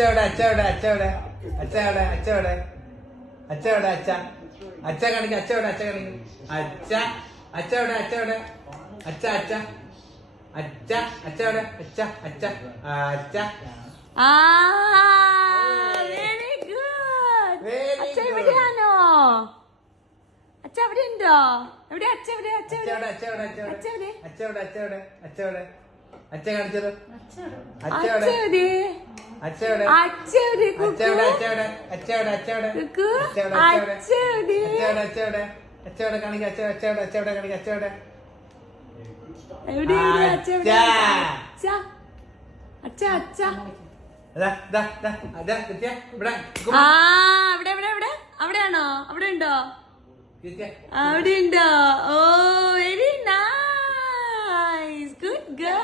എവിടെ അച്ഛ എവിടെ അച്ഛ എവിടെ അച്ഛ എവിടെ അച്ഛ എവിടെ അച്ഛ എവിടെ അച്ഛ അച്ഛ കാണിക്ക അച്ഛ എവിടെ അച്ഛ കാണിക്ക അച്ഛ അച്ഛ എവിടെ അച്ഛ എവിടെ അച്ഛ അച്ഛ അച്ഛ അച്ഛ എവിടെ അച്ഛ അച്ഛ അച്ഛ വെരി ഗുഡ്. അച്ഛ എവിടെയാണോ? അച്ഛ അവിടെ ഉണ്ടോ? എവിടെ അച്ഛ എവിടെ അച്ഛ എവിടെ അച്ഛ എവിടെ അച്ഛ എവിടെ അച്ഛ എവിടെ അച്ഛ എവിടെ അച്ഛ എവിടെ അച്ഛ എവിടെ അച്ഛ കാണിച്ചത് അച്ഛ അച്ഛ എവിടെ എവിടെ അച്ഛ എവിടെ അച്ഛ എവിടെ അച്ഛ എവിടെ അച്ഛ എവിടെ അച്ഛ എവിടെ അച്ഛ എവിടെ കുക്കു അച്ഛ എവിടെ അച്ഛ എവിടെ അച്ഛ എവിടെ അച്ഛ എവിടെ അച്ഛ എവിടെ കാണിക്ക അച്ഛ അച്ഛ എവിടെ അച്ഛ എവിടെ കാണിക്ക അച്ഛ എവിടെ എവിടെ എവിടെ അച്ഛ എവിടെ അച്ഛ അച്ഛ അച്ഛ ഇവിടെ അവിടെ അവിടെ അവിടെ അവിടെയാണോ? അവിടെ ഉണ്ടോ? അവിടെ ഉണ്ടോ? ഓ വെരി നൈസ് ഗുഡ് ഗേൾ.